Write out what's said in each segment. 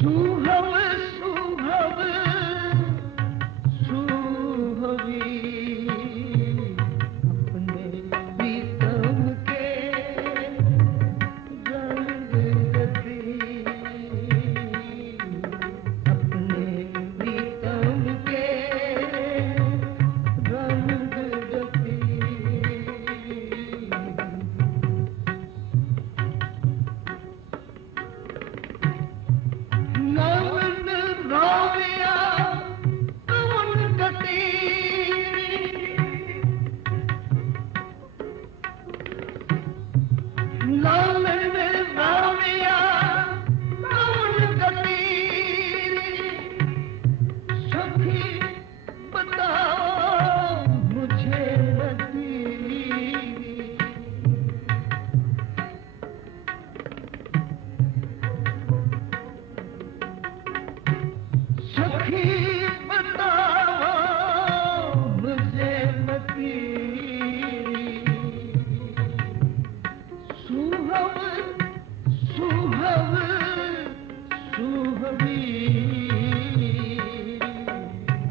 सुहव सुहव सुहवी अपने प्रीतम के रंग रती, अपने प्रीतम के रंग रती। नवन राविया पवन गति, नवन राविया पवन गति। सखी बताओ मुझे रति, सखी बताओ मुझे मती। सुहव सुहव सुहवी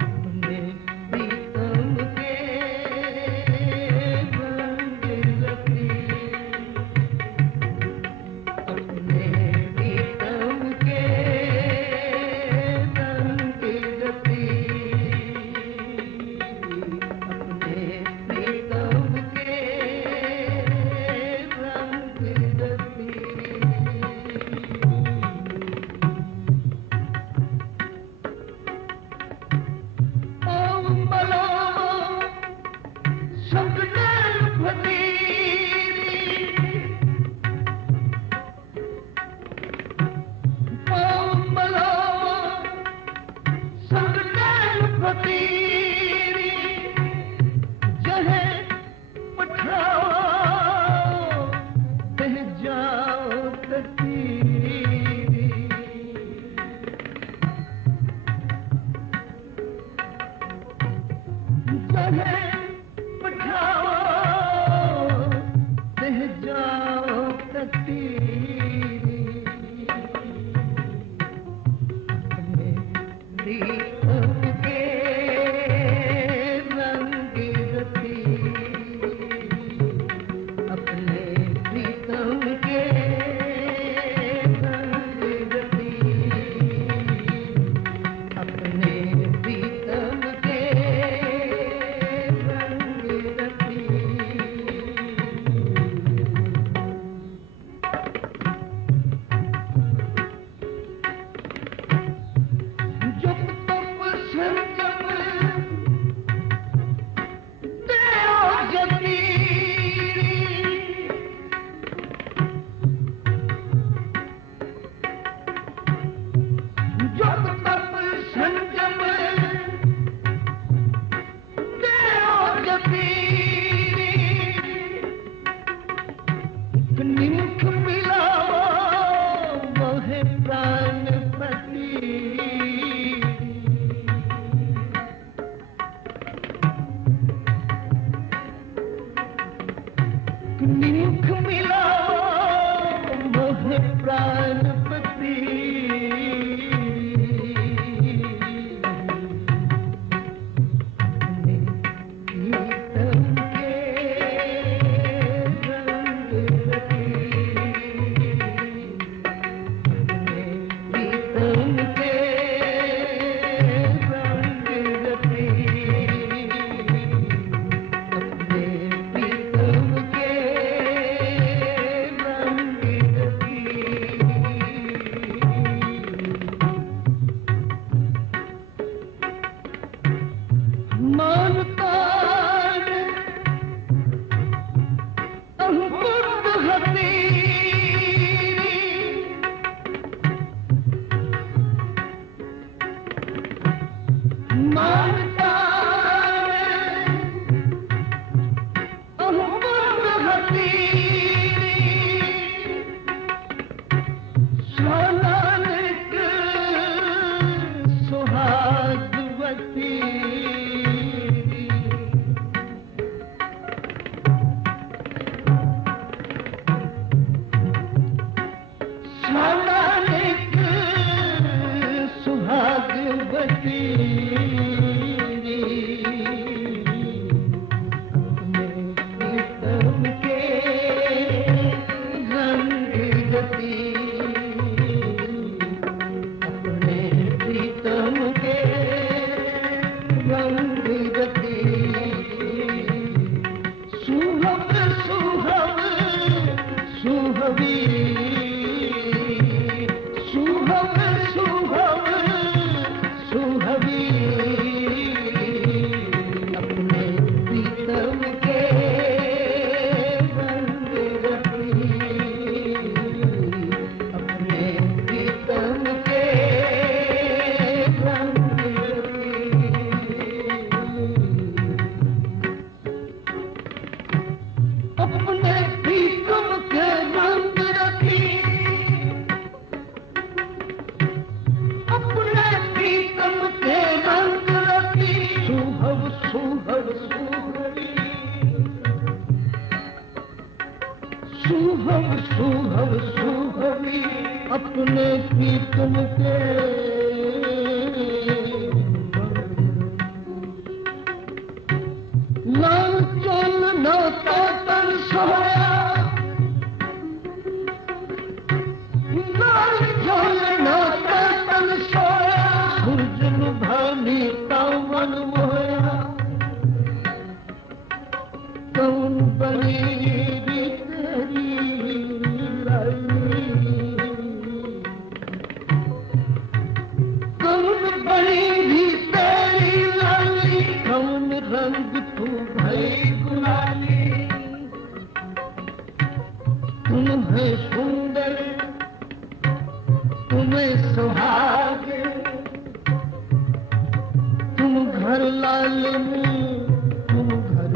अपने प्रीतम के रंग रती, अपने प्रीतम के रंग रती, अपने प्रीतम के रंग रती। ओम बलो संगदल फकीरी, ओम बलो संगदल फकीरी। जहे पठाओ तह जाओ ततीरी, जहे पठाओ तह जाओ ततीरी। अपने प्रीतम के रंग रती, अपने प्रीतम के रंग रती, अपने प्रीतम के रंग रती। जब तप संजम देओ जती, जब तप संजम देओ जती। निमुख मिलाओ मोहे प्राणपति, निमुख मिलाओ मोहे प्राणपति। अपने प्रीतम के रंग रती, अपने प्रीतम के रंग रती, अपने प्रीतम के रंग रती। मानता अंकुर हती, मानता अंकुर हती। सोनानक सुहागवती, सोनानक अपने प्रीतम के लाल चोल नाता तन सोया, लाल चोल नाता तन सोया, सूरज भानी तावन मोया, कौन बनी तेरी रानी, कौन बनी तेरी लाली, कौन रंग तू भई गुलाली, तुम है सुंदर तुम्हें सुहाग, तुम घर लाल में तुम घर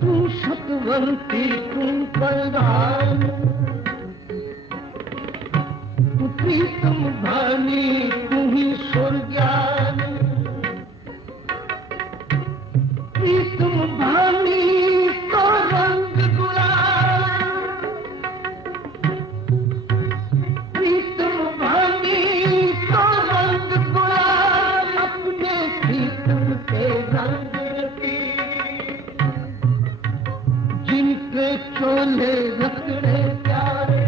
तुम सतवंती तुम परदान, प्रीतम भानी तुम्ही सुरज्ञान, प्रीतम भानी तो रंग गुलाल, प्रीतम भानी तो रंग गुलाल, अपने प्रीतम के रंग की, जिनके चोले रखड़े प्यारे,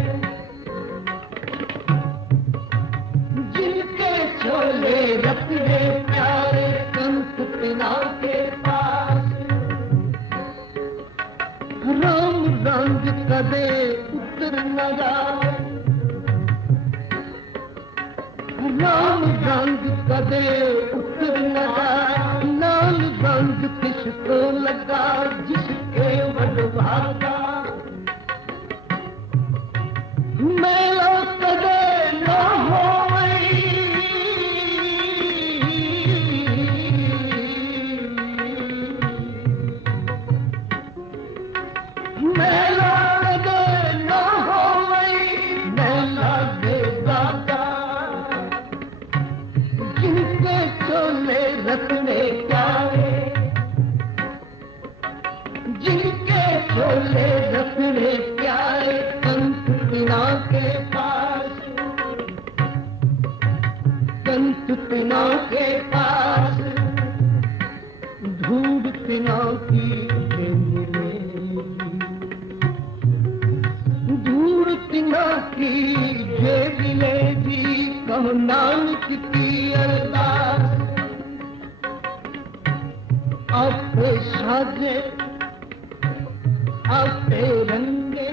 जिनके चोले रखड़े प्यारे, कंठ पिना के पास, राम रंग कदे उतर न जाए, राम रंग कदे उतर न जाए, लाल रंग किसको लगा जिसके वनभागा, मेला कदे न होई, मेला कदे न होई, मेला दे दादा, जिनके चोले रखने प्यारे, जिनके चोले रखने प्यारे, कंठ पिना के पास, कंठ पिना के पास, धूप पिना की मिलेगी, धूप पिना की जे मिलेगी, कहो नानक की अरदास, आपे साजे आपे रंगे,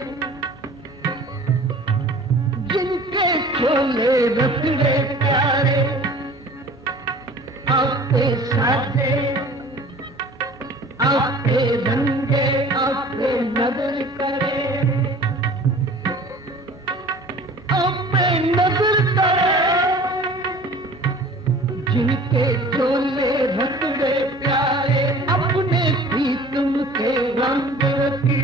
जिनके चोले रखड़े प्यारे, आपे साजे आपे रंगे, आपे नजर करे, आपे नजर करे, जिनके चोले रखड़े प्यारे, अपने प्रीतम के रंग की,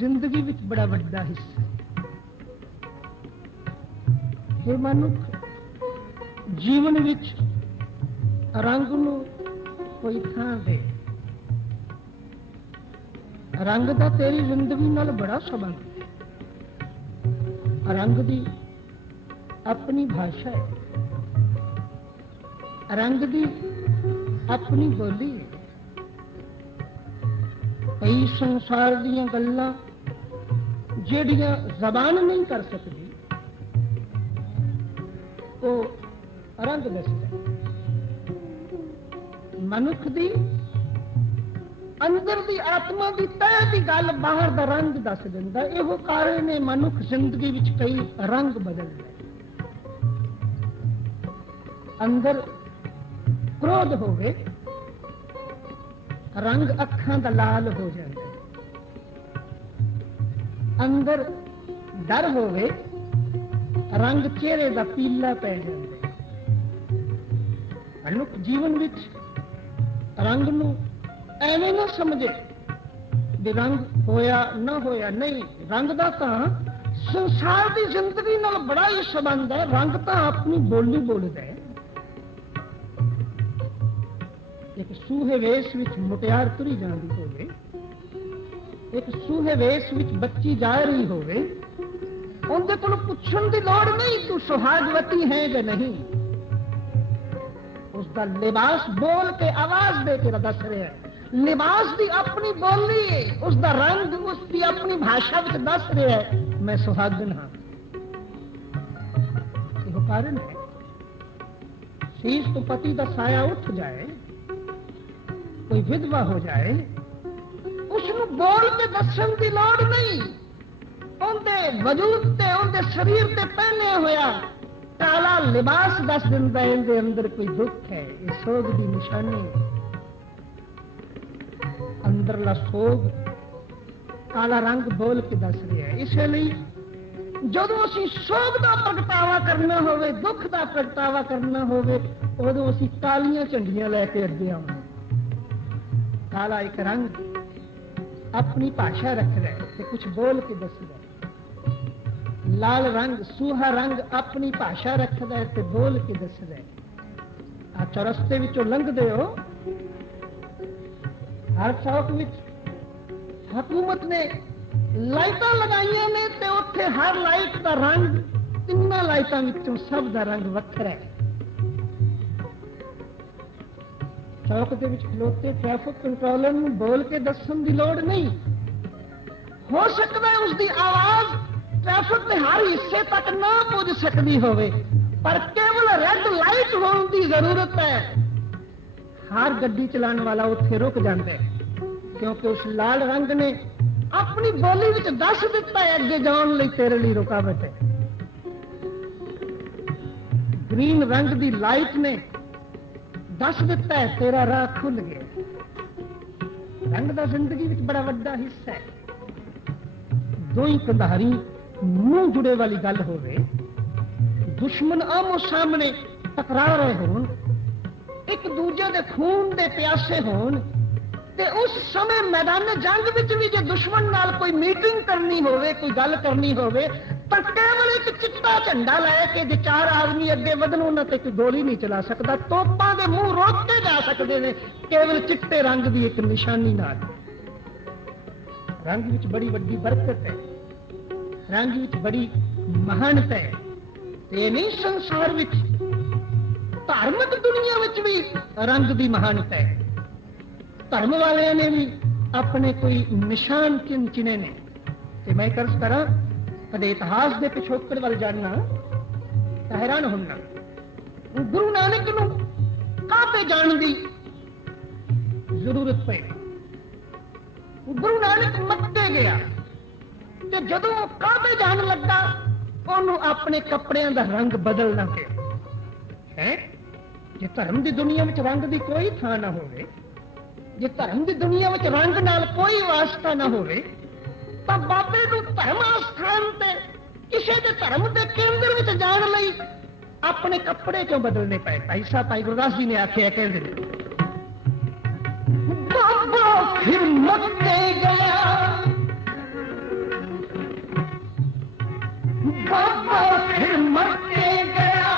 जिंदगी विच बड़ा वड्डा हिस्सा है मनुख, जीवन विच रंग नूं कोई थां दे, रंग दा तेरी जिंदगी नाल बड़ा संबंध, रंग दी अपनी भाषा है, रंग दी अपनी बोली है, कई संसार दीयां गल्लां ਜਿਹੜੀਆਂ ਜ਼ਬਾਨ नहीं कर सकती, वो रंग दसदा, मनुख दी अंदर दी आत्मा दी तह दी गल बाहर दा रंग दस दिंदा। इहो कारण ने मनुख जिंदगी विच कई रंग बदलदा, अंदर क्रोध होवे रंग अखां दा लाल हो जाता, अंदर डर होवे रंग चेहरे दा पीला पै जाता। मनुख जीवन विच रंग नूं एवें ना समझे भी रंग होया ना होया, नहीं, रंग दा तां संसार दी जिंदगी नाल बड़ा ही संबंध है। रंग तां अपनी बोली बोलदा है, ਇੱਕ ਸੂਹੇ ਵੇਸ ਵਿੱਚ ਮੁਟਿਆਰ ਤੁਰੀ ਜਾਂਦੀ ਹੋਵੇ, ਇੱਕ ਸੂਹੇ ਵੇਸ ਵਿੱਚ ਬੱਚੀ ਜਾ ਰਹੀ ਹੋਵੇ, ਉਹਦੇ ਕੋਲ ਪੁੱਛਣ ਦੀ ਲੋੜ ਨਹੀਂ ਤੂੰ ਸੁਹਾਗਵਤੀ ਹੈ ਜਾਂ ਨਹੀਂ। उसका लिबास बोल के आवाज दे के दस रहे हैं। लिबास की अपनी बोली है, उसका रंग उसकी अपनी भाषा में दस रहे हैं मैं सुहागन हाँ। यह कारण है शीश तो पति का साया उठ जाए, कोई विधवा हो जाए, उसनु बोल के दसन की लोड़ नहीं। उनके वजूद ते उनके शरीर ते पहने होया काला लिबास दस दिंदा है, इनके अंदर कोई दुख है, ये सोग की निशानी है। अंदरला सोग काला रंग बोल के दस रहा है। इसलिए जदों असीं सोग का प्रगटावा करना होवे, दुख का प्रगटावा करना होवे, उदों असीं कालियां झंडियां लैके अगे आउंदे। काला एक रंग अपनी भाषा रखदा है ते कुछ बोल के दसदा है। लाल रंग सूहा रंग अपनी भाषा रखदा है ते बोल के दसदा है। आ चौरस्ते विचों लंघदे हो, हर चौक विच हुकूमत ने लाइटां लगाईयां ने ते उत्थे हर लाइट का रंग तिन्नां लाइटां विचों सब दा रंग वखरा है। चौक दे विच खलोते ट्रैफिक कंट्रोलर नूं बोल के दसन दी लोड़ नहीं। हो सकदा है उसकी आवाज ट्रैफिक के हर हिस्से तक ना पहुंच सकती होवे, पर केवल रेड लाइट होने की जरूरत है। हर गड्डी चलाने वाला उत्थे रुक जाता है, क्योंकि उस लाल रंग ने अपनी बोली विच दस दिता है अगे जाने लई तेरे लिए रुकावट है। ग्रीन रंग की लाइट ने दस दिता है तेरा राह खुल गया। रंग का जिंदगी विच बड़ा वड्डा हिस्सा है। दो ही कंधारी मुंह जुड़े वाली गल होवे, दुश्मन आमो सामने टकरा रहे होन, एक दूजे दे खून दे प्यासे होन, ते उस समय मैदान जंग विच भी जे दुश्मन नाल कोई मीटिंग करनी होवे, कोई गल करनी होवे, पर केवल एक चिट्टा झंडा लैके जे चार आदमी अगे वधन उन्हां ते कोई गोली नहीं चला सकता। तोपां दे मुंह रोके जा सकते हैं केवल चिट्टे रंग की एक निशानी नाल। रंग विच बड़ी वड्डी बरकत है, रंग विच बड़ी महानता है। ते नहीं संसार विच धार्मिक दुनिया विच भी रंग की महानता है। धर्म वाले ने भी अपने कोई निशान चिने ने। ते मैं कर्ज करा कदे इतिहास के पिछोकड़ वाल जानना तो हैरान होना। गुरु नानक नूं काबे जाण दी जरूरत पई। गुरु नानक मक्के गया ते जदों काबे जान लगा ओनू अपने कपड़ियां दा रंग बदलना पिया है। जे धर्म की दुनिया में रंग की कोई थां ना होवे, जे धर्म की दुनिया में रंग नाल कोई वास्ता ना होवे, तो बाबे नूं धर्म स्थान ते किसी के धर्म के केंद्र में जाण लई अपने कपड़े क्यों बदलने पाए। भाई साहब भाई गुरदास जी ने आखिया कहते बाबा फिर मक्के गया, बाबा फिर मक्के गया,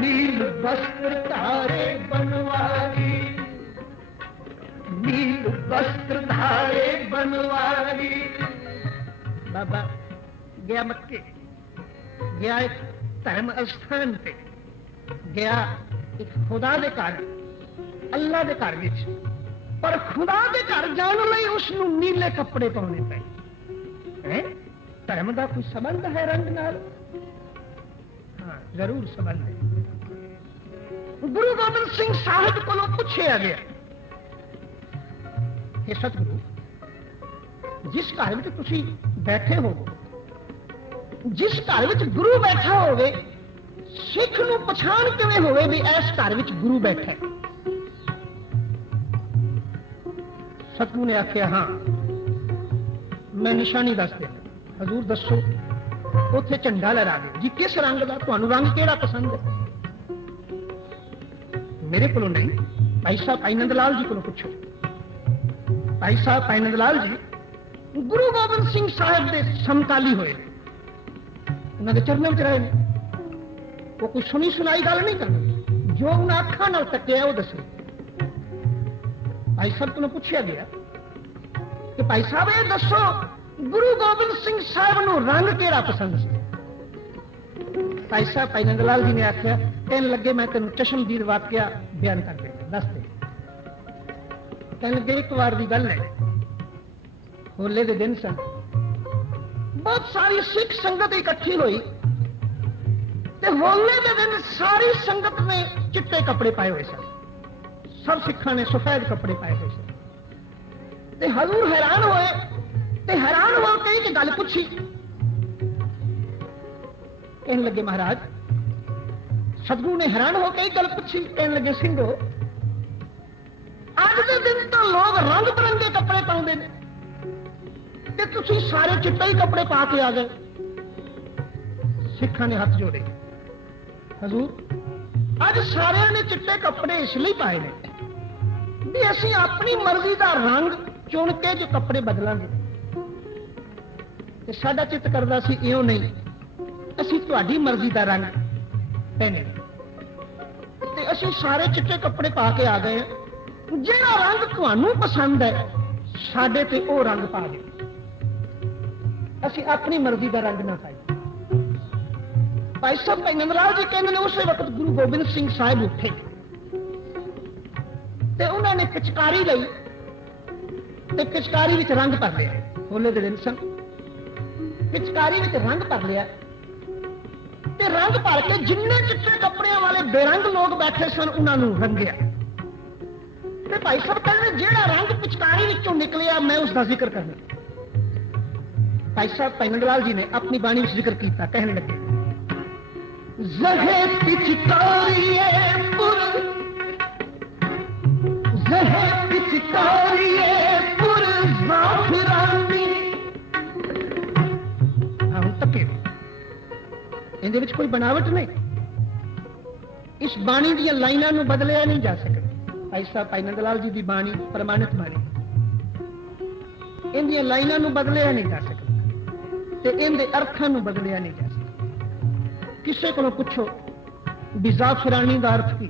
नील वस्त्र धारे बनवारी, नील वस्त्र धारे बनवारी। बाबा गया मक्के, गया एक धर्म स्थान पे, गया एक खुदा दे घर, अल्लाह दे घर विच, पर खुदा दे घर जाने लई उसनूं नीले कपड़े पाने पे हैं। धर्म का कोई संबंध है रंग नाल? हाँ जरूर संबंध है। गुरु गोबिंद सिंह साहिब को पूछा गया, हे सतगुरु जिस घर में तुसी बैठे हो, जिस घर में गुरु बैठा होवे, सिख नूं पछाण किवें होवे भी इस घर में गुरु बैठा है? सतगुरु ने आख्या हाँ मैं निशानी दस देना। हजूर दसो। उत्थे झंडा लहरा दे जी। किस रंग का? तुहानूं रंग किहड़ा पसंद है? मेरे को नहीं, भाई साहब भाई नंद लाल जी को पूछो। भाई साहब भाई नंद लाल जी गुरु गोबिंद सिंह साहिब के समकाली होए, उन्होंने चरणों में रहे। वो कोई सुनी सुनाई गल नहीं करनी, जो उन्हें अखां नाल तकिया वो दसे। भाई साहब को पूछा गया कि भाई साहब ये दसो गुरु गोबिंद सिंह साहब नूं रंग केड़ा पसंद सी? भाई साहब भाई नंद लाल जी ने आख्या कहन लगे मैं तेन चश्मदीद वाकया बयान कर देगा दस दे। कहन लगे एक बार की गल है, होले के दिन सन, बहुत सारी सिख संगत इकट्ठी हुई ते होले के दिन सारी संगत ने चिट्टे कपड़े पाए हुए सन, सब सिखा ने सफेद कपड़े पाए हुए सन। ते हजूर हैरान होए ते हैरान होकर एक गल पूछी। कहने लगे महाराज, सतगुरु ने हैरान होकर एक गल पूछी। कहने लगे सिंधो अज के दिन तो लोग रंग बिरंगे कपड़े पाते हैं ते तुसीं सारे चिट्टे ही कपड़े पा के आ गए। सिखा ने हाथ जोड़े, हजूर अज सारे ने चिट्टे कपड़े इसलिए पाए ने भी असीं अपनी मर्जी का रंग चुन के जो कपड़े बदलांगे ते साडा चित्त करदा सी इउं नहीं, असीं तुहाडी मर्जी का रंग पहने ते असीं सारे चिट्टे कपड़े पा के आ गए। जिहड़ा रंग तुहानूं पसंद है साडे ते ओह रंग पा दे, असीं अपनी मर्जी का रंग ना पाई। भाई साहब भाई नंदलाल जी कहते हैं उस वक्त गुरु गोबिंद सिंह साहब उठे ते उन्होंने पिचकारी लई ते पिचकारी विच रंग भर लिया। होले दे दिन सन, पिचकारी विच रंग भर लिया ते रंग भर के जिन्ने चिट्टे कपड़ियां वाले बेरंग लोग बैठे सन उन्होंने रंगिया। ते भाई साहब कहते जेड़ा रंग पिचकारी विचों निकलिया मैं उसका जिक्र करना। भाई साहब भाई नंदलाल जी ने अपनी बाणी में जिक्र किया। कहने लगे ज़हे पिचकारिये पुर, ज़हे पिचकारिये पुर ज़ाफ़रानी। हाँ तके इहदे विच कोई बनावट नहीं, इस बाणी दी लाइनां नूं बदलिया नहीं जा सकदा। भाई साहब भाई नंदलाल जी की बाणी प्रमाणित बाणी, इन्दियां लाइनां नूं बदलिया नहीं जा सकदा ते इहदे अर्थां नूं बदलिया नहीं जा सकदा। किसी को पूछो भी ज़ाफ़रानी का अर्थ की?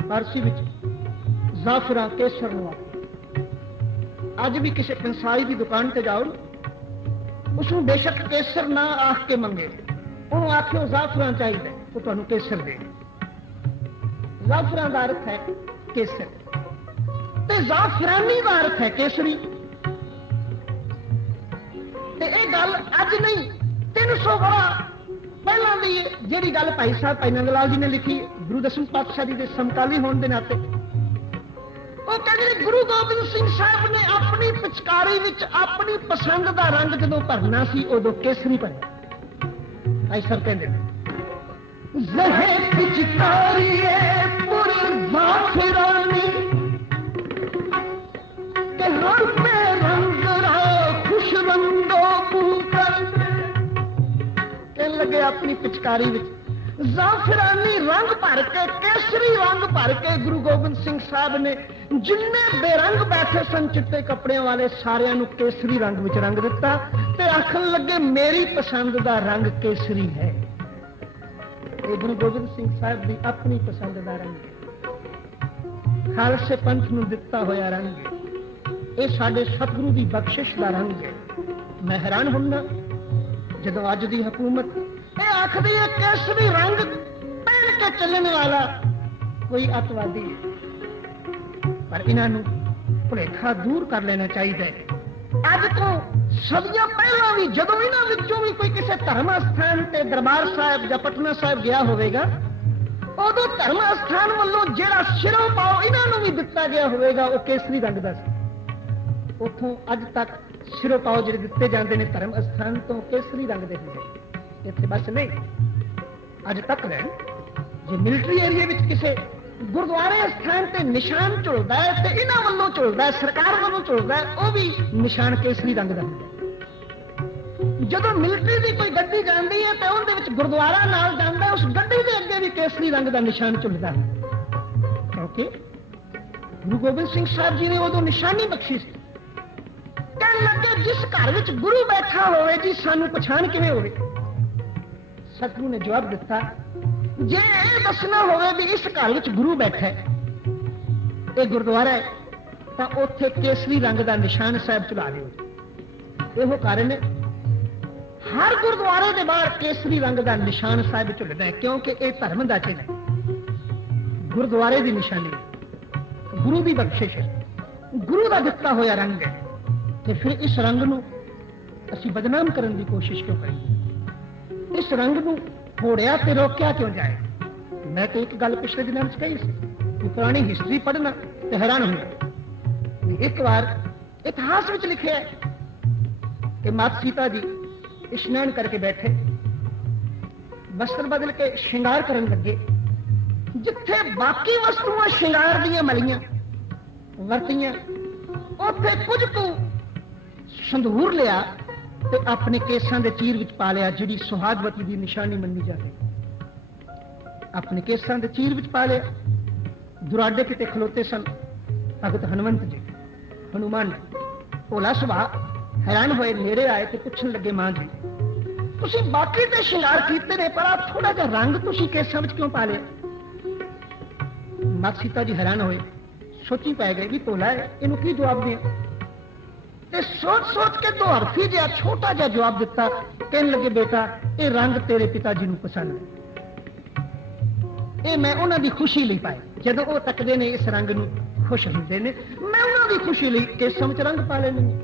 फारसी विच ज़ाफ़रा केसर नूं आखदे। अज भी किसी कंसाई की दुकान से जाओ उसनूं बेशक केसर ना आख के मंगे, उन्होंने आखियो ज़ाफ़रा चाहिए तो तुहानूं केसर दे। ज़ाफ़रा का अर्थ है केसर ते ज़ाफ़रानी का अर्थ है केसरी। ते ये गल अज नहीं 300 बड़ा पहला दी जिहड़ी गल भाई साहब भाई नंदलाल जी ने लिखी गुरु दसम पातशाही दे समकाली होने के नाते, वो कहते गुरु गोबिंद सिंह साहब ने अपनी पिचकारी विच अपनी पसंद का रंग जदों भरना सी उदों केसरी भरिया। भाई साहब कहते ज़हे पिचकारिये पुर ज़ाफ़रानी के रंग पे रंग रा खुश रंगो पुकर। कहने लगे अपनी पिचकारी विच ज़ाफ़रानी रंग भर के केसरी रंग भर के गुरु गोबिंद सिंह साहब ने जिन्ने बेरंग बैठे सन चिट्टे कपड़े वाले सारियां नूं केसरी रंग विच रंग दिता ते आखन लगे मेरी पसंद का रंग केसरी है। ये गुरु गोबिंद सिंह साहब की अपनी पसंद का रंग है, खालसे पंथ नूं दिता होया रंग है, ये साडे सतगुरु की बख्शिश का रंग है। मैं हैरान होना जदों अज दी हुकूमत ये आखदी है केसरी रंग पहन के चलने वाला कोई अतवादी है, पर इन्हां नूं भुलेखा दूर कर लेना चाहिए। अज तो सदियां पहला भी जदों इन्हां विचों भी कोई किसी धर्म स्थान ते दरबार साहिब या पटना साहिब गया होवेगा उदों धर्म स्थान वालों जिहड़ा सिरों पाओ इन्हां नूं भी दिता गया होवेगा वो केसरी रंग दा सी। उथों अज तक सिरों पाओ जिहड़े दिते जांदे ने धर्म स्थान तो केसरी रंग दे हुंदे। इत्थे बस नहीं अज तक रह जे मिलिटरी एरिया विच किसी गुरुद्वारे स्थान ते निशान झुलदा है ते इन्हां वल्लों झुलदा है, सरकार वल्लों झुलदा है, वो भी निशान केसरी रंग दा हुंदा है। जदों मिलिटरी की कोई गड्डी जाती है तो उहदे विच गुरुद्वारा नाल जांदा है, उस गड्डी के अगे भी केसरी रंग का निशान झुलदा है, क्योंकि गुरु गोबिंद सिंह साहब जी ने उदों निशानी बख्शी सी। कहने लगे जिस घर विच गुरु बैठा होवे जी सानू पछाण किवें होवे? सतगुरु ने जवाब दिता जे ये दसना होवे भी इस घर विच गुरु बैठा है ਇਹ ਗੁਰਦੁਆਰਾ ਹੈ ਤਾਂ ਉੱਥੇ ਕੇਸਰੀ ਰੰਗ ਦਾ ਨਿਸ਼ਾਨ ਸਾਹਿਬ ਚਲਾ ਦਿਓ। ਇਹੋ ਕਾਰਨ ਹੈ ਹਰ ਗੁਰਦੁਆਰੇ ਦੇ ਬਾਹਰ ਕੇਸਰੀ ਰੰਗ ਦਾ ਨਿਸ਼ਾਨ ਸਾਹਿਬ ਝੁੱਲਦਾ ਹੈ, ਕਿਉਂਕਿ ਇਹ ਧਰਮ ਦਾ ਚਿੰਨ੍ਹ ਹੈ, ਗੁਰਦੁਆਰੇ ਦੀ ਨਿਸ਼ਾਨੀ, ਗੁਰੂ ਦੀ ਬਖਸ਼ਿਸ਼ ਹੈ, ਗੁਰੂ ਦਾ ਦਿੱਤਾ ਹੋਇਆ ਰੰਗ ਹੈ। ਤੇ ਫਿਰ ਇਸ ਰੰਗ ਨੂੰ ਅਸੀਂ ਬਦਨਾਮ ਕਰਨ ਦੀ ਕੋਸ਼ਿਸ਼ ਕਿਉਂ ਕਰੀਏ? ਇਸ ਰੰਗ ਨੂੰ ਹੋੜਿਆ ਤੇ ਰੋਕਿਆ ਕਿਉਂ ਜਾਏ? ਮੈਂ ਤਾਂ ਇੱਕ ਗੱਲ ਪਿਛਲੇ ਦਿਨਾਂ ਵਿੱਚ ਕਹੀ ਸੀ ਕਿ ਪੁਰਾਣੀ ਹਿਸਟਰੀ ਪੜ੍ਹਨਾ ਤੇ ਹੈਰਾਨ ਹੋਣਾ। ਇੱਕ ਵਾਰ ਇਤਿਹਾਸ ਵਿੱਚ ਲਿਖਿਆ ਹੈ ਕਿ ਮਾਤਾ ਸੀਤਾ ਜੀ ਇਸ਼ਨਾਨ ਕਰਕੇ ਬੈਠੇ, ਵਸਤਰ ਬਦਲ ਕੇ ਸ਼ਿੰਗਾਰ ਕਰਨ ਲੱਗੇ। ਜਿੱਥੇ ਬਾਕੀ ਵਸਤੂਆਂ ਸ਼ਿੰਗਾਰ ਦੀਆਂ ਮਲੀਆਂ ਵਰਤੀਆਂ, ਉੱਥੇ ਕੁਝ ਕੁ ਸੰਧੂਰ ਲਿਆ ਤੇ ਆਪਣੇ ਕੇਸਾਂ ਦੇ ਚੀਰ ਵਿੱਚ ਪਾ ਲਿਆ, ਜਿਹੜੀ ਸੁਹਾਗਵਤੀ ਦੀ ਨਿਸ਼ਾਨੀ ਮੰਨੀ ਜਾਵੇ। ਆਪਣੇ ਕੇਸਾਂ ਦੇ ਚੀਰ ਵਿੱਚ ਪਾ ਲਿਆ। ਦੁਰਾਡੇ ਕਿਤੇ ਖਲੋਤੇ ਸਨ ਭਗਤ ਹਨੂਮੰਤ ਜੀ, ਹਨੂਮਾਨ ਭੋਲਾ ਸੁਭਾਅ, ਹੈਰਾਨ ਹੋਏ, ਨੇੜੇ ਆਏ ਤੇ ਪੁੱਛਣ ਲੱਗੇ, ਮਾਂ ਜੀ ਤੁਸੀਂ ਬਾਕੀ ਤੇ ਸ਼ਿੰਗਾਰ ਕੀਤੇ ਨੇ, ਪਰ ਆ ਥੋੜਾ ਜਿਹਾ ਰੰਗ ਤੁਸੀਂ ਕੇਸਾਂ ਵਿੱਚ ਕਿਉਂ ਪਾ ਲਿਆ? ਮਾਤਾ ਸੀਤਾ ਜੀ ਹੈਰਾਨ ਹੋਏ, ਸੋਚੀ ਪੈ ਗਏ ਵੀ ਭੋਲਾ ਹੈ, ਇਹਨੂੰ ਕੀ ਜਵਾਬ ਦੇ? ਤੇ ਸੋਚ ਸੋਚ ਕੇ ਦੋ ਹਰਫੀ ਜਿਹਾ ਛੋਟਾ ਜਿਹਾ ਜਵਾਬ ਦਿੱਤਾ। ਕਹਿਣ ਲੱਗੇ, ਬੇਟਾ ਇਹ ਰੰਗ ਤੇਰੇ ਪਿਤਾ ਜੀ ਨੂੰ ਪਸੰਦ ਹੈ, ਇਹ ਮੈਂ ਉਹਨਾਂ ਦੀ ਖੁਸ਼ੀ ਲਈ ਪਾਇਆ। ਜਦੋਂ ਉਹ ਤੱਕਦੇ ਨੇ ਇਸ ਰੰਗ ਨੂੰ ਖੁਸ਼ ਹੁੰਦੇ ਨੇ, ਮੈਂ ਉਹਨਾਂ ਦੀ ਖੁਸ਼ੀ ਲਈ ਕੇਸਾਂ ਵਿੱਚ ਰੰਗ ਪਾ ਲੈਂਦੇ ਨੇ।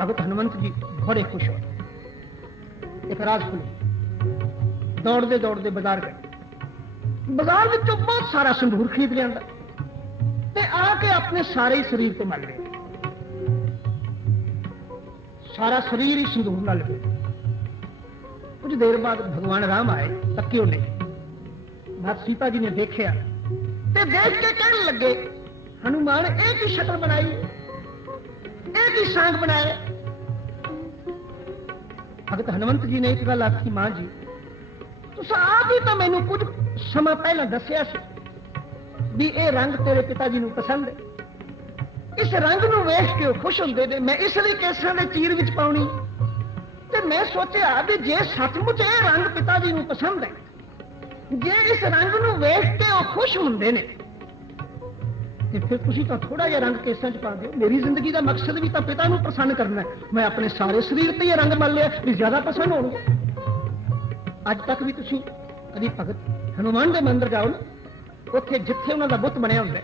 ਭਗਤ ਹਨੂਮੰਤ ਜੀ ਬੜੇ ਖੁਸ਼ ਹੋਏ। ਇੱਕ ਰਾਜ ਖੁੱਲ੍ਹੀ, ਦੌੜਦੇ ਦੌੜਦੇ ਬਾਜ਼ਾਰ ਗਏ। ਬਾਜ਼ਾਰ ਵਿੱਚੋਂ ਬਹੁਤ ਸਾਰਾ ਸੰਧੂਰ ਖਰੀਦ ਲਿਆਂਦਾ ਤੇ ਆ ਕੇ ਆਪਣੇ ਸਾਰੇ ਸਰੀਰ ਤੇ ਮਲ ਗਏ। ਸਾਰਾ ਸਰੀਰ ਹੀ ਸੰਧੂਰ ਨਾਲ ਲੱਗੇ। ਕੁਝ ਦੇਰ ਬਾਅਦ ਭਗਵਾਨ ਰਾਮ ਆਏ, ਤੱਕਿਓ ਨੇ। ਮਾਤਾ ਸੀਤਾ ਜੀ ਨੇ ਦੇਖਿਆ ਤੇ ਦੇਖ ਕੇ ਕਹਿਣ ਲੱਗੇ, ਹਨੂਮਾਨ ਇਹ ਕੀ ਸ਼ਕਲ ਬਣਾਈ, ਇਹ ਕੀ ਸਾਂਗ ਬਣਾਇਆ? ਭਗਤ ਹਨੂਮੰਤ ਜੀ ਨੇ ਇੱਕ ਗੱਲ ਆਖੀ, ਮਾਂ ਜੀ ਤੁਸੀਂ ਆਪ ਹੀ ਤਾਂ ਮੈਨੂੰ ਕੁਝ ਸਮਾਂ ਪਹਿਲਾਂ ਦੱਸਿਆ ਸੀ ਵੀ ਇਹ ਰੰਗ ਤੇਰੇ ਪਿਤਾ ਜੀ ਨੂੰ ਪਸੰਦ ਹੈ, ਇਸ ਰੰਗ ਨੂੰ ਵੇਖ ਕੇ ਉਹ ਖੁਸ਼ ਹੁੰਦੇ ਨੇ, ਮੈਂ ਇਸ ਲਈ ਕੇਸਾਂ ਦੇ ਚੀਰ ਵਿੱਚ ਪਾਉਣੀ। ਤੇ ਮੈਂ ਸੋਚਿਆ ਵੀ ਜੇ ਸੱਚਮੁੱਚ ਇਹ ਰੰਗ ਪਿਤਾ ਜੀ ਨੂੰ ਪਸੰਦ ਹੈ, ਜੇ ਇਸ ਰੰਗ ਨੂੰ ਵੇਖ ਕੇ ਉਹ ਖੁਸ਼ ਹੁੰਦੇ ਨੇ, ਤੇ ਫਿਰ ਤੁਸੀਂ ਤਾਂ ਥੋੜਾ ਜਿਹਾ ਰੰਗ ਕੇਸਾਂ 'ਚ ਪਾ ਦਿਓ। ਮੇਰੀ ਜ਼ਿੰਦਗੀ ਦਾ ਮਕਸਦ ਵੀ ਤਾਂ ਪਿਤਾ ਨੂੰ ਪ੍ਰਸੰਨ ਕਰਨਾ ਹੈ। ਮੈਂ ਆਪਣੇ ਸਾਰੇ ਸਰੀਰ ਤੇ ਇਹ ਰੰਗ ਮਲ ਲਿਆ ਵੀ ਜ਼ਿਆਦਾ ਪਸੰਦ ਹੋਣਗੇ। ਅੱਜ ਤੱਕ ਵੀ ਤੁਸੀਂ ਕਦੀ ਭਗਤ ਹਨੂਮਾਨ ਦੇ ਮੰਦਿਰ ਜਾਓ ਨਾ, ਉੱਥੇ ਜਿੱਥੇ ਉਹਨਾਂ ਦਾ ਬੁੱਤ ਬਣਿਆ ਹੁੰਦਾ,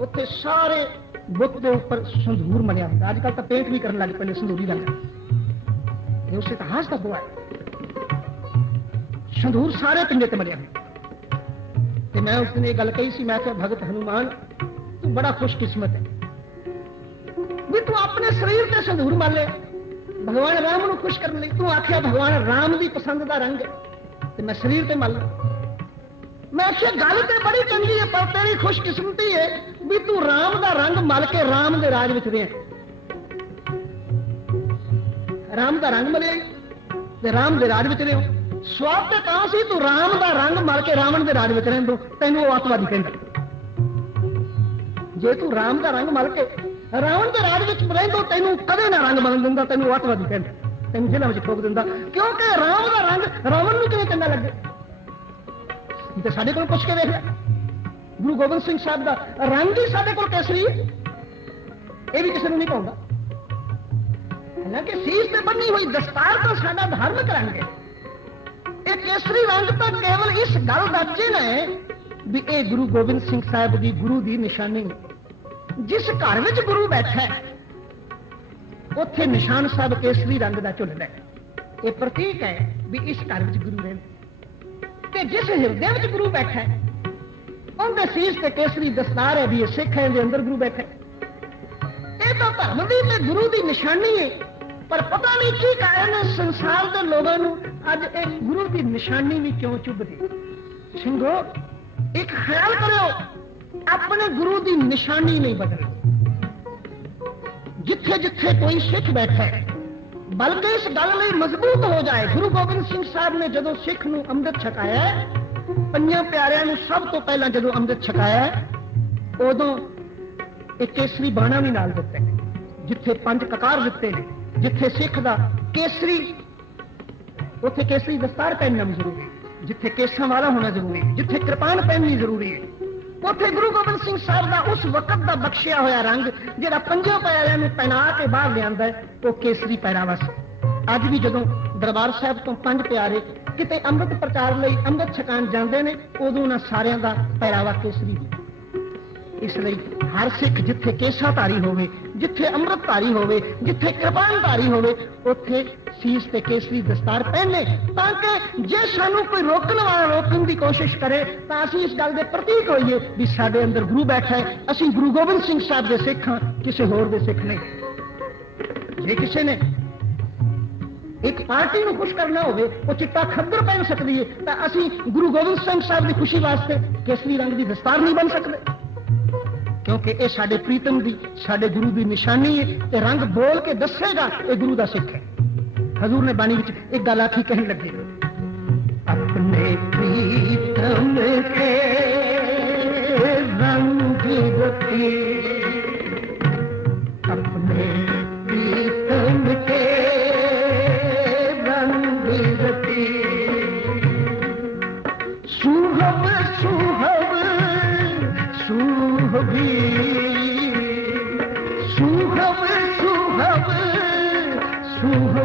ਉੱਥੇ ਸਾਰੇ ਬੁੱਤ ਦੇ ਉੱਪਰ ਸੰਧੂਰ ਮਲਿਆ ਹੁੰਦਾ। ਅੱਜ ਕੱਲ ਤਾਂ ਪੇਂਟ ਵੀ ਕਰਨ ਲੱਗ ਪਏ ਸੰਧੂਰੀ ਰੰਗ। ਇਹ ਉਸ ਇਤਿਹਾਸ ਦਾ ਬੁਆ ਹੈ। ਸੰਧੂਰ ਸਾਰੇ ਪਿੰਡੇ ਤੇ ਮਲਿਆ ਹੁੰਦਾ। ਤੇ ਮੈਂ ਉਸ ਦਿਨ ਇਹ ਗੱਲ ਕਹੀ ਸੀ, ਮੈਂ ਕਿਹਾ ਭਗਤ ਹਨੂਮਾਨ ਤੂੰ ਬੜਾ ਖੁਸ਼ਕਿਸਮਤ ਹੈ ਵੀ ਤੂੰ ਆਪਣੇ ਸਰੀਰ ਤੇ ਸੰਧੂਰ ਮਲ ਲਿਆ ਭਗਵਾਨ ਰਾਮ ਨੂੰ ਖੁਸ਼ ਕਰਨ ਲਈ। ਤੂੰ ਆਖਿਆ ਭਗਵਾਨ ਰਾਮ ਦੀ ਪਸੰਦ ਦਾ ਰੰਗ ਹੈ ਤੇ ਮੈਂ ਸਰੀਰ ਤੇ ਮਲ ਲਿਆ। ਮੈਂ ਆਖਿਆ ਗੱਲ ਤੇ ਬੜੀ ਚੰਗੀ ਹੈ, ਪਰ ਤੇਰੀ ਖੁਸ਼ਕਿਸਮਤੀ ਹੈ ਵੀ ਤੂੰ ਰਾਮ ਦਾ ਰੰਗ ਮਲ ਕੇ ਰਾਮ ਦੇ ਰਾਜ ਵਿੱਚ ਰਿਹਾ। ਰਾਮ ਦਾ ਰੰਗ ਮਲਿਆ ਤੇ ਰਾਮ ਦੇ ਰਾਜ ਵਿੱਚ ਰਿਹਾ। ਸਵਾਦ ਤੇ ਤਾਂ ਸੀ ਤੂੰ ਰਾਮ ਦਾ ਰੰਗ ਮਲ ਕੇ ਰਾਵਣ ਦੇ ਰਾਜ ਵਿੱਚ ਰਹਿੰਦੋ, ਤੈਨੂੰ ਉਹ ਅੱਤਵਾਦੀ ਕਹਿੰਦਾ। ਜੇ ਤੂੰ ਰਾਮ ਦਾ ਰੰਗ ਮਲ ਕੇ ਰਾਵਣ ਦੇ ਰਾਜ ਵਿੱਚ ਰਹਿੰਦੋ, ਤੈਨੂੰ ਕਦੇ ਨਾ ਰੰਗ ਬਦਲ ਦਿੰਦਾ, ਤੈਨੂੰ ਉਹ ਅੱਤਵਾਦੀ ਕਹਿੰਦਾ, ਤੈਨੂੰ ਜੇਲ੍ਹਾਂ ਵਿੱਚ ਠੋਕ ਦਿੰਦਾ। ਕਿਉਂਕਿ ਰਾਮ ਦਾ ਰੰਗ ਰਾਵਣ ਨੂੰ ਕਿਵੇਂ ਚੰਗਾ ਲੱਗੇ? ਤੇ ਸਾਡੇ ਕੋਲ ਪੁੱਛ ਕੇ ਵੇਖ ਲਿਆ, ਗੁਰੂ ਗੋਬਿੰਦ ਸਿੰਘ ਸਾਹਿਬ ਦਾ ਰੰਗ ਹੀ ਸਾਡੇ ਕੋਲ ਕੇਸਰੀ ਹੈ, ਇਹ ਵੀ ਕਿਸੇ ਨੂੰ ਨਹੀਂ ਪਾਉਂਦਾ। ਹਾਲਾਂਕਿ ਸੀਸ ਤੇ ਬੰਨੀ ਹੋਈ ਦਸਤਾਰ ਤਾਂ ਸਾਡਾ ਧਾਰਮਿਕ ਰੰਗ ਹੈ। ਇਹ ਕੇਸਰੀ ਰੰਗ ਤਾਂ ਕੇਵਲ ਇਸ ਗੱਲ ਦਾ ਚਿੰਨ੍ਹ ਹੈ ਵੀ ਇਹ ਗੁਰੂ ਗੋਬਿੰਦ ਸਿੰਘ ਸਾਹਿਬ ਦੀ ਗੁਰੂ ਦੀ ਨਿਸ਼ਾਨੀ ਹੈ। ਜਿਸ ਘਰ ਵਿੱਚ ਗੁਰੂ ਬੈਠਾ ਹੈ ਉੱਥੇ ਨਿਸ਼ਾਨ ਸਾਹਿਬ ਕੇਸਰੀ ਰੰਗ ਦਾ ਝੁੱਲਦਾ ਹੈ। ਇਹ ਪ੍ਰਤੀਕ ਹੈ ਵੀ ਇਸ ਘਰ ਵਿੱਚ ਗੁਰੂ ਰਹਿੰਦਾ। ਤੇ ਜਿਸ ਹਿਰਦੇ ਵਿੱਚ ਗੁਰੂ ਬੈਠਾ ਹੈ ਉਹਦੇ ਸੀਸ ਤੇ ਕੇਸਰੀ ਦਸਤਾਰ ਹੈ ਵੀ ਇਹ ਸਿੱਖ ਹੈ, ਦੇ ਅੰਦਰ ਗੁਰੂ ਬੈਠਾ ਹੈ। ਇਹ ਤਾਂ ਧਰਮ ਦੀ ਤੇ ਗੁਰੂ ਦੀ ਨਿਸ਼ਾਨੀ ਹੈ। ਪਰ ਪਤਾ ਨਹੀਂ ਕੀ ਕਾਰਨ ਹੈ ਸੰਸਾਰ ਦੇ ਲੋਕਾਂ ਨੂੰ ਅੱਜ ਇਹ ਗੁਰੂ ਦੀ ਨਿਸ਼ਾਨੀ ਵੀ ਕਿਉਂ ਚੁੱਭਦੀ। ਸਿੰਘੋ ਇੱਕ ਖਿਆਲ ਕਰਿਓ, ਆਪਣੇ ਗੁਰੂ ਦੀ ਨਿਸ਼ਾਨੀ ਨਹੀਂ ਬਦਲਣੀ। ਜਿੱਥੇ ਜਿੱਥੇ ਕੋਈ ਸਿੱਖ ਬੈਠਾ ਹੈ, ਬਲਕਿ ਇਸ ਗੱਲ ਲਈ ਮਜ਼ਬੂਤ ਹੋ ਜਾਏ। ਗੁਰੂ ਗੋਬਿੰਦ ਸਿੰਘ ਸਾਹਿਬ ਨੇ ਜਦੋਂ ਸਿੱਖ ਨੂੰ ਅੰਮ੍ਰਿਤ ਛਕਾਇਆ, ਪੰਜਾਂ ਪਿਆਰਿਆਂ ਨੂੰ ਸਭ ਤੋਂ ਪਹਿਲਾਂ ਜਦੋਂ ਅੰਮ੍ਰਿਤ ਛਕਾਇਆ, ਉਦੋਂ ਇਹ ਕੇਸਰੀ ਬਾਣਾ ਵੀ ਨਾਲ ਦਿੱਤੇ, ਜਿੱਥੇ 5 ਕਕਾਰ ਦਿੱਤੇ ਨੇ। ਜਿੱਥੇ ਸਿੱਖ ਦਾ ਕੇਸਰੀ, ਉੱਥੇ ਕੇਸਰੀ ਦਸਤਾਰ ਪਹਿਨਣਾ ਵੀ ਜ਼ਰੂਰੀ ਹੈ। ਜਿੱਥੇ ਕੇਸਾਂ ਵਾਲਾ ਹੋਣਾ ਜ਼ਰੂਰੀ ਹੈ, ਜਿੱਥੇ ਕਿਰਪਾਨ ਪਹਿਨਣੀ ਜ਼ਰੂਰੀ ਹੈ, ਉੱਥੇ ਗੁਰੂ ਗੋਬਿੰਦ ਸਿੰਘ ਸਾਹਿਬ ਦਾ ਉਸ ਵਕਤ ਦਾ ਬਖਸ਼ਿਆ ਹੋਇਆ ਰੰਗ ਜਿਹੜਾ ਪੰਜਾਂ ਪਿਆਰਿਆਂ ਨੂੰ ਪਹਿਨਾ ਕੇ ਬਾਹਰ ਲਿਆਂਦਾ ਹੈ, ਉਹ ਕੇਸਰੀ ਪਹਿਰਾਵਾ ਸੀ। ਅੱਜ ਵੀ ਜਦੋਂ ਦਰਬਾਰ ਸਾਹਿਬ ਤੋਂ ਪੰਜ ਪਿਆਰੇ ਕਿਤੇ ਅੰਮ੍ਰਿਤ ਪ੍ਰਚਾਰ ਲਈ ਅੰਮ੍ਰਿਤ ਛਕਾਉਣ ਜਾਂਦੇ ਨੇ, ਉਦੋਂ ਉਹਨਾਂ ਸਾਰਿਆਂ ਦਾ ਪਹਿਰਾਵਾ ਕੇਸਰੀ ਹੁੰਦਾ। ਇਸ ਲਈ ਹਰ ਸਿੱਖ ਜਿੱਥੇ ਕੇਸਾਧਾਰੀ ਹੋਵੇ, ਜਿੱਥੇ ਅੰਮ੍ਰਿਤਧਾਰੀ ਹੋਵੇ, ਜਿੱਥੇ ਕਿਰਪਾਨਧਾਰੀ ਹੋਵੇ, ਉੱਥੇ ਸੀਸ ਤੇ ਕੇਸਰੀ ਦਸਤਾਰ ਪਹਿਨੇ, ਤਾਂ ਕਿ ਜੇ ਸਾਨੂੰ ਕੋਈ ਰੋਕਣ ਵਾਲਾ ਰੋਕਣ ਦੀ ਕੋਸ਼ਿਸ਼ ਕਰੇ ਤਾਂ ਅਸੀਂ ਇਸ ਗੱਲ ਦੇ ਪ੍ਰਤੀਕ ਹੋਈਏ ਵੀ ਸਾਡੇ ਅੰਦਰ ਗੁਰੂ ਬੈਠਾ ਹੈ, ਅਸੀਂ ਗੁਰੂ ਗੋਬਿੰਦ ਸਿੰਘ ਸਾਹਿਬ ਦੇ ਸਿੱਖ ਹਾਂ, ਕਿਸੇ ਹੋਰ ਦੇ ਸਿੱਖ ਨਹੀਂ। ਜੇ ਕਿਸੇ ਨੇ ਇੱਕ ਪਾਰਟੀ ਨੂੰ ਖੁਸ਼ ਕਰਨਾ ਹੋਵੇ, ਉਹ ਚਿੱਟਾ ਖੱਦਰ ਪਹਿਨ ਸਕਦੀ ਹੈ, ਤਾਂ ਅਸੀਂ ਗੁਰੂ ਗੋਬਿੰਦ ਸਿੰਘ ਸਾਹਿਬ ਦੀ ਖੁਸ਼ੀ ਵਾਸਤੇ ਕੇਸਰੀ ਰੰਗ ਦੀ ਦਸਤਾਰ ਨਹੀਂ ਬਣ ਸਕਦੇ, ਕਿਉਂਕਿ ਇਹ ਸਾਡੇ ਪ੍ਰੀਤਮ ਦੀ, ਸਾਡੇ ਗੁਰੂ ਦੀ ਨਿਸ਼ਾਨੀ ਹੈ, ਤੇ ਰੰਗ ਬੋਲ ਕੇ ਦੱਸੇਗਾ ਇਹ ਗੁਰੂ ਦਾ ਸਿੱਖ ਹੈ। ਹਜ਼ੂਰ ਨੇ ਬਾਣੀ ਵਿੱਚ ਇੱਕ ਗੱਲ ਆਖੀ, ਕਹਿਣ ਲੱਗੇ, ਆਪਣੇ ਪ੍ਰੀਤਮ ਕੇ ਰੰਗ ਰਤੀ, ਆਪਣੇ ਪ੍ਰੀਤਮ ਕੇ ਰੰਗ ਰਤੀ, ਸੁਹਵ ਸੁਹਵ ਸੁਹਵੀ, ਸੁਹਵ ਸੁਹਵ ਸੁਹਵੀ,